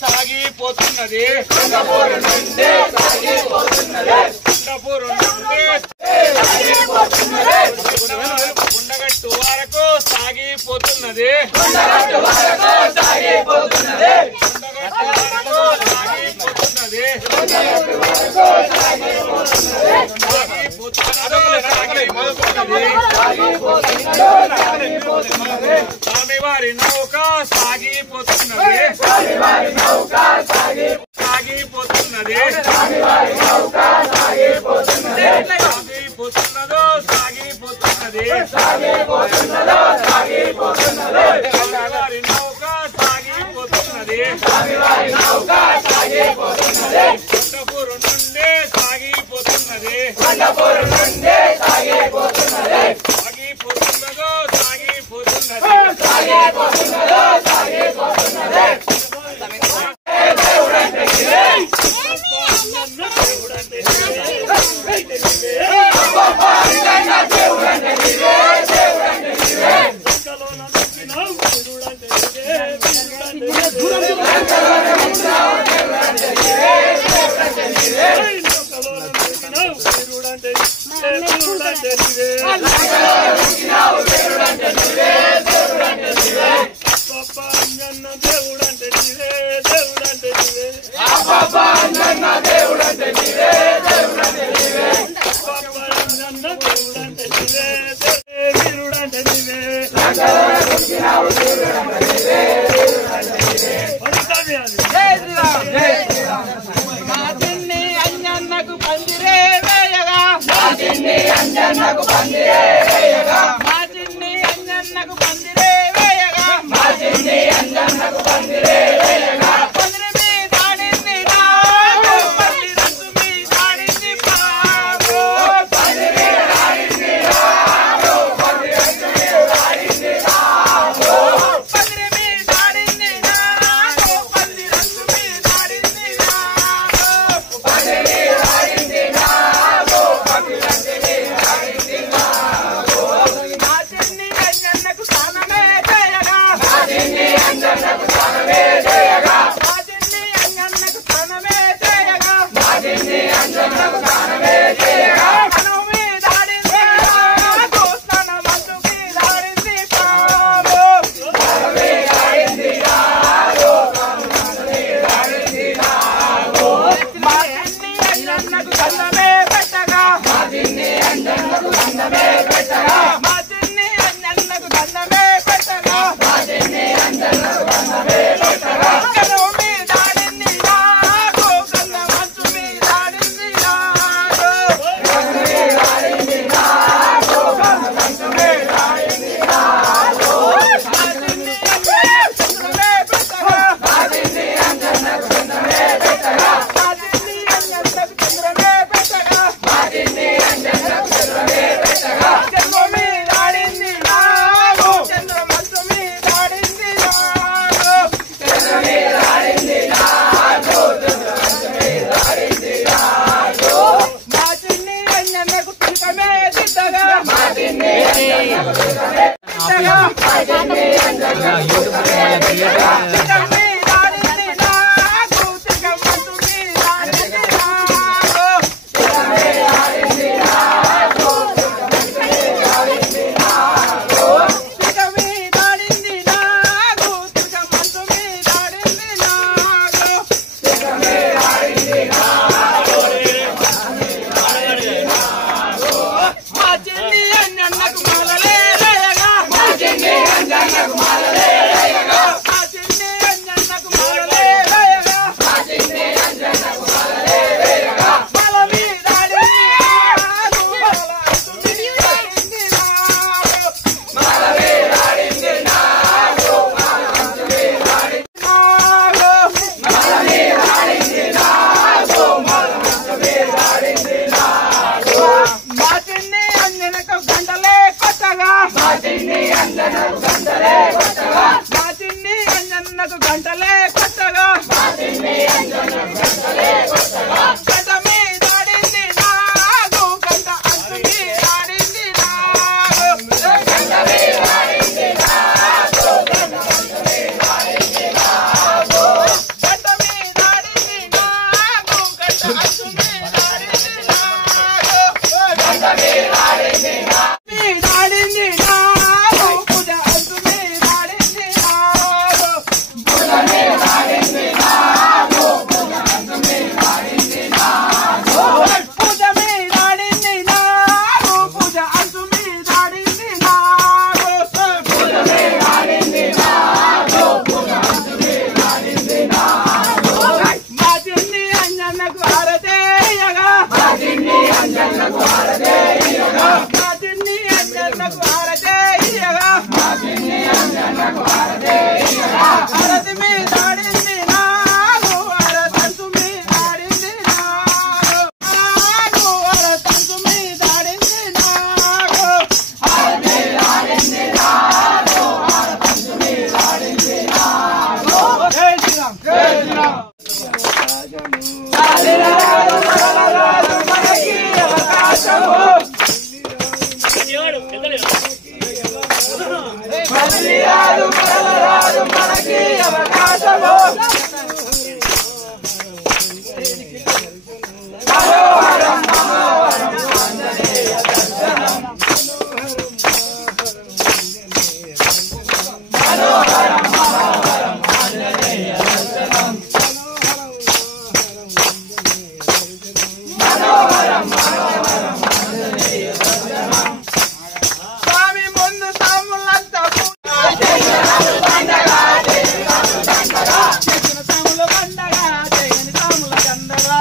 సాగిపోతున్నది స్వామివారి నౌక సాగిపోతున్నది సాగిపోతున్నదో సాగిపోతున్నది స్వామివారి నౌక సాగిపోతున్నది కొండపూరు నుండి సాగిపోతున్నది Get హారదేయగా మా చిన్ని అంజన్నకు హారదేయగా మా చిన్ని అంజన్నకు హారదేయగా మా చిన్ని అంజన్నకు హారదేయగా హారతి మీద ఆడింది నాగు హారతంతు మీద ఆడింది నాగు నాగు హారతంతు మీద ఆడింది నాగు హారతి ఆడింది నాగు హారతంతు మీద ఆడింది నాగు జై శ్రీరామ్ జై శ్రీరామ్ మనకి అవకాశము మళ్ళీ రాదు మరలరాదు మనకి అవకాశము మనోహరం మనోహరం ఆంజనేయ దర్శనం మనోహరం మనోహరం ఆంజనేయ దర్శనం మనోహరం మనోహరం ఆంజనేయ దర్శనం స్వామి ముందు తాములంతా పండగ తాముల పండగ చేయని తాముల గండగా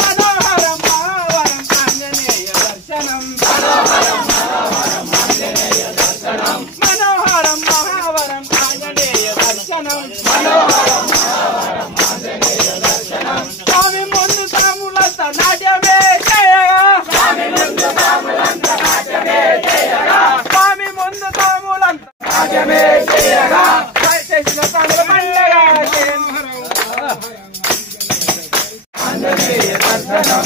మనోహరం మనోహరం ఆంజనేయ దర్శనం మనోహరం మనోహరం ఆంజనేయ దర్శనం మనోహరం మనోహరం ఆంజనేయ దర్శనం మనోహరం మనోహరం ఆంజనేయ దర్శనం స్వామి ముందు తాములంతా నాట్యమే చేయగా స్వామి ముందు తాములంతా నాట్యమే చేయగా స్వామి ముందు తాములంతా నాట్యమే చేయగా చేసిన తాముల పండగ ఆంజనేయ దర్శనం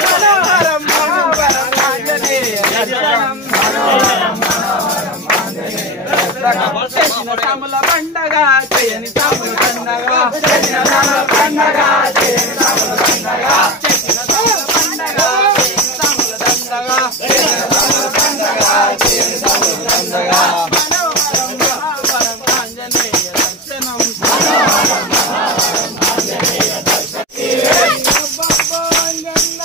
మనోహరం మనోహరం ఆంజనేయ దర్శనం మనోహరం మనోహరం ఆంజనేయ దర్శనం చేసిన తాముల పండగ చేయని తాముల పండగ చేసిన తాముల పండగ చేయని తాముల పండగ చేసిన తాముల పండగ చేయని తాముల దండగ చేసిన తాముల పండగ చేయని తాముల దండగ మనోహరం మనోహరం ఆంజనేయ దర్శనం మనోహరం మనోహరం ఆంజనేయ దర్శనం అబ్బబ్బా అంజన్న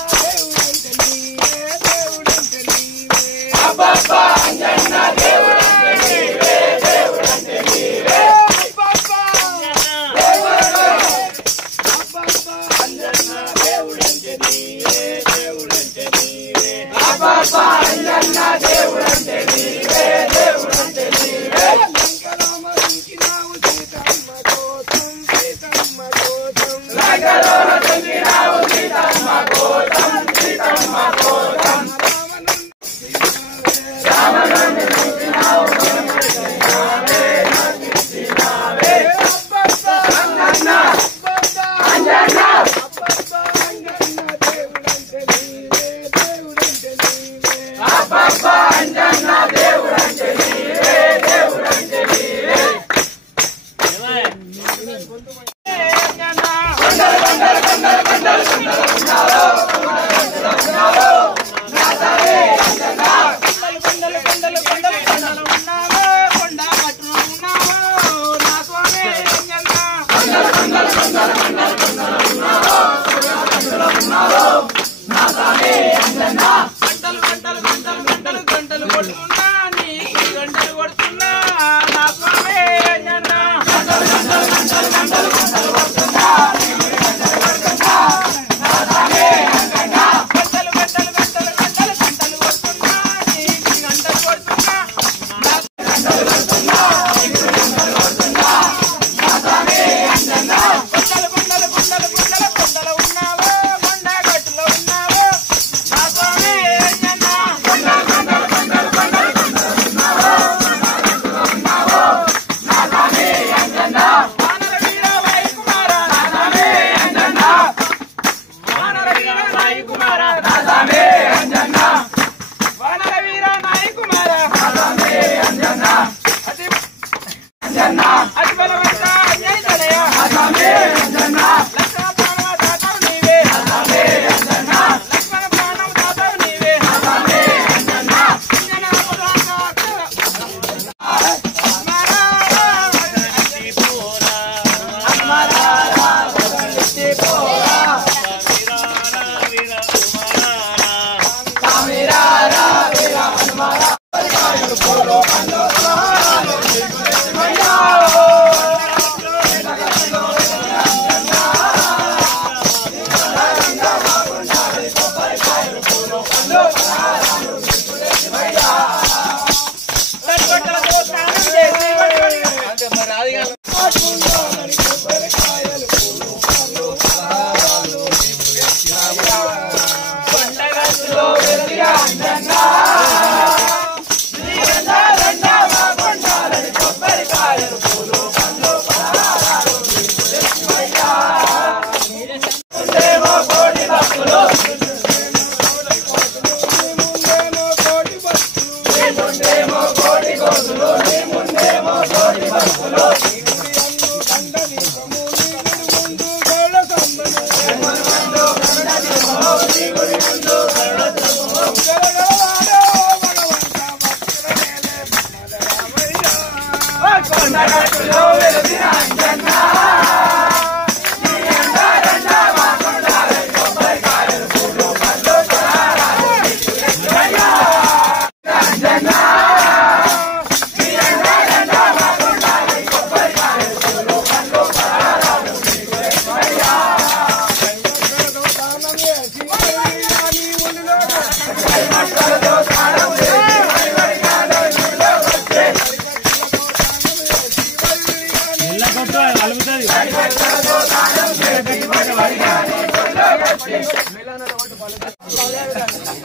దేవుడంటే నీవే దేవుడంటే నీవే అబ్బబ్బా అంజన్న దేవుడంటే నీవే దేవుడంటే నీవే అబ్బబ్బా అంజన్న దేవుడంటే నీవే దేవుడంటే నీవే లంకరామ దుంకినావు సీతమ్మ కోసం సీతమ్మ కోసం రామనందు దుంకినావు నడిచినావే అబ్బబ్బా అంజన్న అంజన్న అబ్బబ్బా అంజన్న దేవుడంటే నీవే దేవుడంటే నీవే కొండలు కొండలు కొండలు కొండలు కొండలు ఉన్నావో ఉన్నావో నా సారే అంజన్న కొండలు కొండలు కొండలు కొండలు ఉన్నావో కొండ పట్టున ఉన్నావో నా స్వామి అంజన్న కొండలు కొండలు కొండలు కొండలు కొండలు ఉన్నావో కొండలు ఉన్నావో నా సారే అంజన్న గంటలు గంటలు గంటలు గంటలు గంటలు కొడుతున్నా నీకు గంటలు కొడుతున్నా నా స్వామి అంజన్న గంటలు గంటలు గంటలు గంటలు గంటలు కొడుతున్నా నీకు గంటలు కొడుతున్నా నా స్వామి అంజన్న గంటలు గంటలు గంటలు గంటలు గంటలు కొడుతున్నా నీకు గంటలు కొడుతున్నా గంటలు కొడుతున్నా నీకు గంటలు కొడుతున్నా నా స్వామి అంజన్న కొండలు కొండలు కొండలు కొండలు కొండలు ఉన్నావో కొండ గట్టులో ఉన్నావో నా స్వామి అంజన్న కొండలు కొండలు కొండలు కొండలు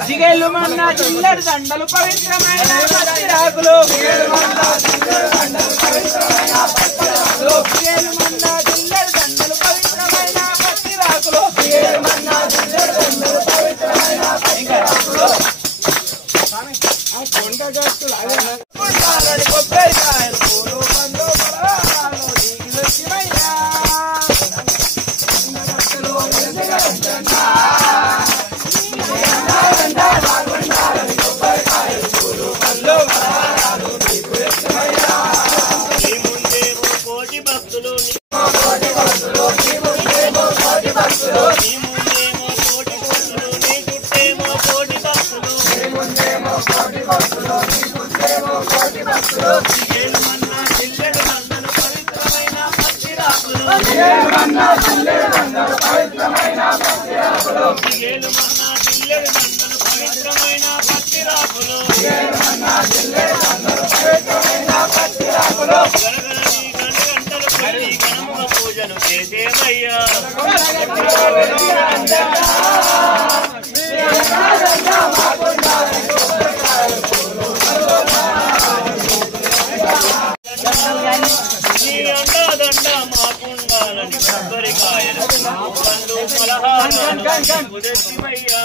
జిగేలు మన్న చిల్లర దండలు పవిత్రమైన పత్తి రాకులు జిగేలు మన్న చిల్లర దండలు పవిత్రమైన పత్తి రాకులు జిగేలు మన్న చిల్లర దండలు పవిత్రమైన పత్తి రాకులు జిగేలు మన్న చిల్లర దండలు పవిత్రమైన పత్తి రాకులు కొండ గట్టులు కొండాలని కొబ్బరికాయలు పూలు పండ్లు ఫలాలు దిగిలు శివయ్యా పూజను చేసేమయ్యా దండ మాకుండాలని కొబ్బరికాయలు పండ్లు ఫలహారాలు శివయ్యా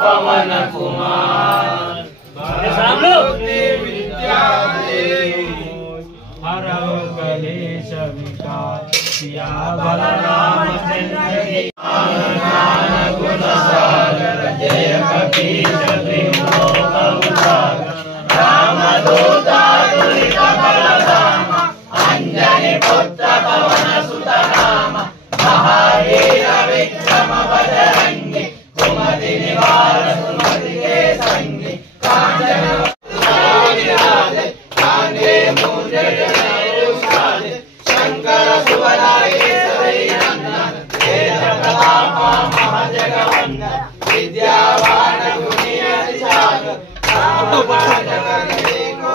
पवन कुमार हरव कलेश विकार सिया बलराम चंद्र की ज्ञान गुण सागर जय कपीश त्रिलोक उजागर राम दूता दुरित बलधाम अंजनी पुत्र पवन सुत नाम महावीर विक्रम बजरंगी कुमति निवार सुमति के संगी कांचन कांगे मूंज जनेऊ शंकर सुवनाई सदई नंदन तेज प्रताप महाजगवंदन विद्यावान गुणी अति सागर राम बाण करने को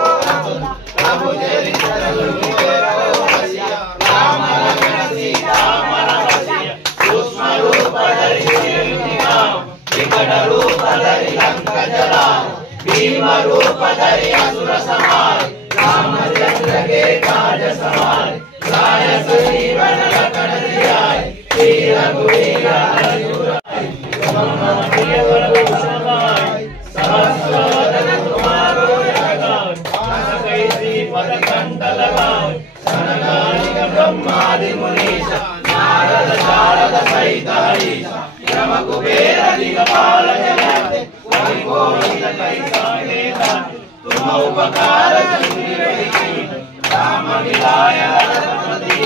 प्रभु चरित्र सुनिए को बसिया राम लखन सीता मन बसिया सूक्ष्म रूप धरि विकट रूप धरि लंक जलाओ भीम रूप धरि असुर संहार रामचंद्र के काज सवार लाय जीवन लखन जियाय वीर रघुवीर हरषुराय प्रिय बल समाय सहस्रवदन तुम्हारो जगत कैसी पद कंठ लगाओ सनकादिक ब्रह्मादि मुनीश नारद शारद सहित हरीश ब्रह्म कुबेर दिगपाल जगत कवि कोविद कैसा केता तुम उपकार राम मिलाय रघुपति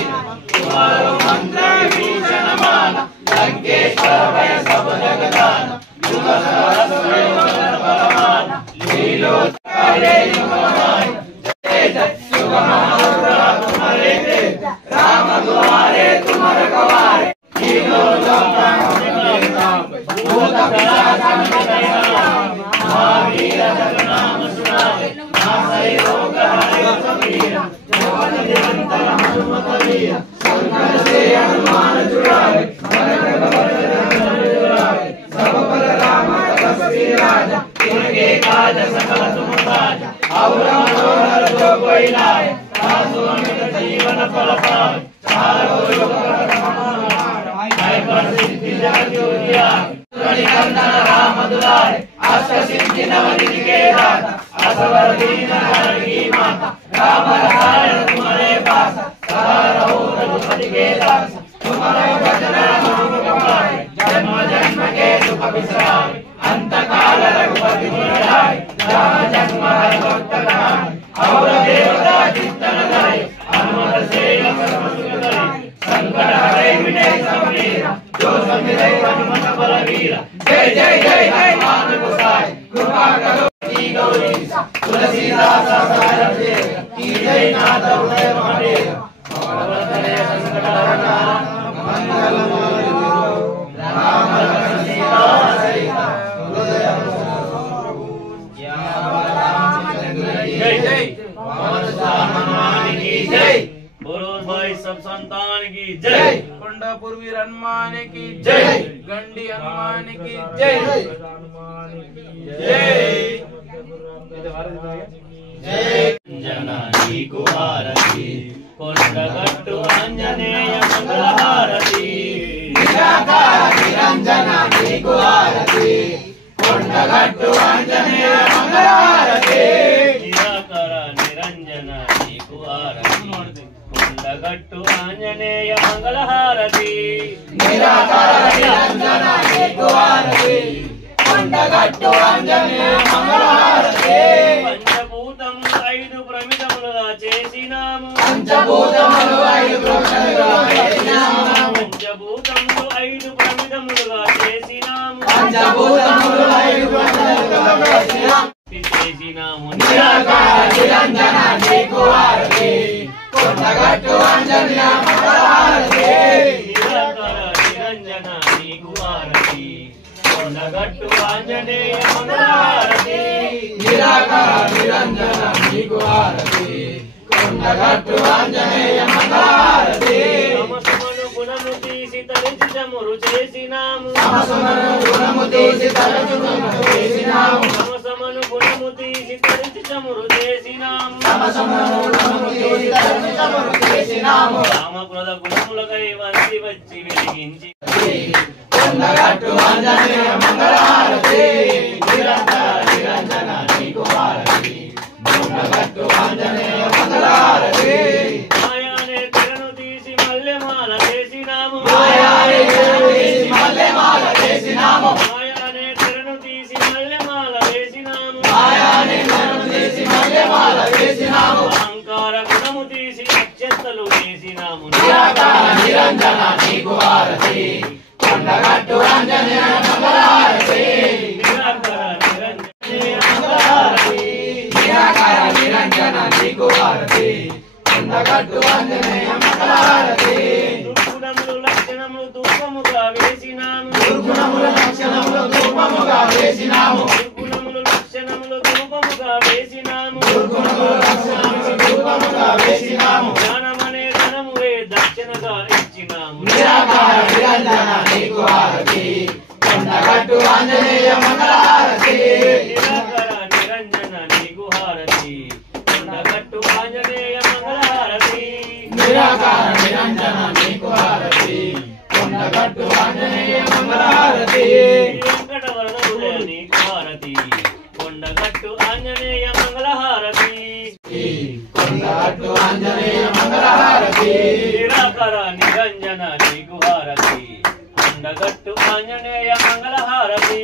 तुम्हारो मंत्र भीषण मान लंकेश्वर भय सब जगदान युग सहस्र योजन बलवान लीलो करे युग माय जय जय युग महारुद्र तुम्हारे तेज राम द्वारे तुम्हारे गवारे लीलो भूत पिशाच महावीर जगन्नाम सुनावे नासै रोग हरे सबीर जगत निरंतर हनुमत वीर शंकर से हनुमान जुड़ावे मन जगत जुड़ावे सब पर राम तपस्वी राजा तिनके काज सकल तुम साजा और मनोहर जो कोई लाए सासु अमित జీవన ఫలపాయ్ చారో యుగ हाय प्रसिद्धि जगज्योतिया कंदन राम दुलारे अष्ट सिद्धि नवनिधि के दाता असवर दीन की माता राम रसायन तुम्हारे पास सदा रहो रघुपति के दास तुम्हारे भजन नाम कमाए जन्म जन्म के दुख बिसराए अंत काल रघुपति बुलाए राम जन्म हर भक्त कहाए और देवता चित्तन धरे हनुमत से समस्त करे संकट हरे मिटे सब वीरा जो समिरे हनुमत बलवीरा जय जय जय हनुमान गोसाई कृपा करो की गौरी तुलसीदास सहाय दे की जय नाथ उदय महादेव भवतले संकट हरना मंगल राम लक्ष्मण सीता सहित जय जय हनुमान की जय बोलो भाई सब संतान की जय కొండాపూర్ వీర హనుమాన్ की जय गंडी हनुमान की जय हनुमान की जय जय जनानी को आरती కొండగట్టు ఆంజనేయ మంగళహారతి నిరాకార నిరంజన నీకు ఆరతి కొండగట్టు ఆంజనేయ మంగళహారతి నిరాకార నిరంజన నీకు ఆరతి కొండగట్టు ఆంజనేయ మంగళహారతి నిరాకార నిరంజన నీకు ఆరతి కొండగట్టు ఆంజనేయ మంగళహారతి పంచభూతములు ఐదు ప్రమిదములుగా చేసినాము పంచభూతములు ఐదు ప్రమిదములుగా చేసినాము పంచభూతములు ఐదు ప్రమిదములుగా చేసినాము పంచభూతములు ఐదు ప్రమిదములుగా చేసినాము నిరాకార నిరంజన నీకు ఆరతి కొండగట్టు ఆంజనేయ మంగళహారతి నిరాకార నిరంజన నీకు ఆరతి కొండగట్టు ఆంజనేయ మంగళహారతి నిరాకార నిరంజన నీకు ఆరతి కొండగట్టు ఆంజనేయ మంగళహారతి సమసమను గుణము తీసి తలిచి చమురు చేసినాము సమసమను గుణము తీసి తలిచి చమురు చేసినాము సమసమను గుణము తీసి తలిచి చమురు చేసినాము సమసమను గుణము తీసి తలిచి చమురు చేసినాము రామక్రోధ గుణములకై వంచి వచ్చి వెలిగించి కొండగట్టు ఆంజనేయ మంగళహారతి నిరంతర నిరంజన నీకు హారతి కొండగట్టు ఆంజనేయ మంగళహారతి మాయానే తెరను తీసి మల్లెమాల చేసినాము మాయానే తెరను తీసి మల్లెమాల చేసినాము మాయానే తెరను తీసి మల్లెమాల వేసినాము మాయానే తెరను తీసి మల్లెమాల వేసినాము అహంకార గుణము తీసి అక్షంతలు వేసినాము నిరాకార నిరంజన నీకు హారతి కొండగట్టు ఆంజనేయ మంగళహారతి నిరాకార నిరంజన మంగళహారతి నిరాకార నిరంజన నీకు హారతి కొండగట్టు ఆంజనేయ మంగళహారతి దుర్గుణములు లక్షణములు ధూపముగా వేసినాము దుర్గుణములు లక్షణములు ధూపముగా వేసినాము దుర్గుణములు లక్షణములు ధూపముగా వేసినాము దుర్గుణములు లక్షణములు ధూపముగా వేసినాము జ్ఞానమనే ధనములే దక్షిణగా ఇచ్చినాము నిరాకార నిరంజన నీకు హారతి కొండగట్టు ఆంజనేయ మంగళహారతి నిరాకార నిరంజన నీకు హారతి కొండగట్టు ఆంజనేయ మంగళహారతి నిరాకార నిరంజన నీకు హారతి కొండగట్టు ఆంజనేయ మంగళహారతి వెంకటవరద ఉదయ నీకు హారతి కొండగట్టు ఆంజనేయ మంగళహారతి కొండగట్టు ఆంజనేయ మంగళహారతి నిరాకార నిరంజన నీకు హారతి కొండగట్టు ఆంజనేయ మంగళహారతి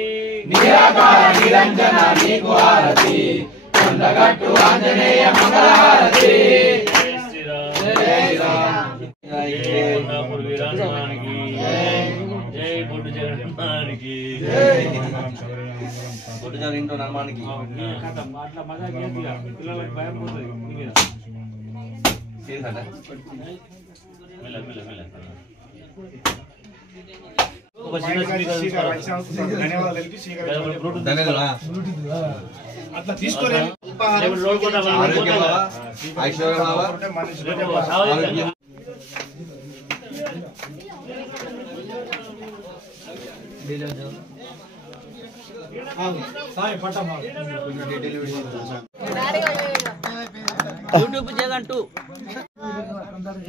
నిరాకార నిరంజన నీకు హారతి కొండగట్టు ఆంజనేయ మంగళహారతి జై శ్రీరామ్ జై శ్రీరామ్ జై కొండాపూర్ వీర హనుమానికి జై బొడ్డు జగన్నాథానికి జై బొడ్డు జగన్ హనుమానికి అట్లా మజా చేసిగా పిల్లలకు భయం పోతుంది మెల్ల మెల్ల మెల్ల అట్లా తీసుకోలే యూట్యూబ్ జగన్ 2 అందరూ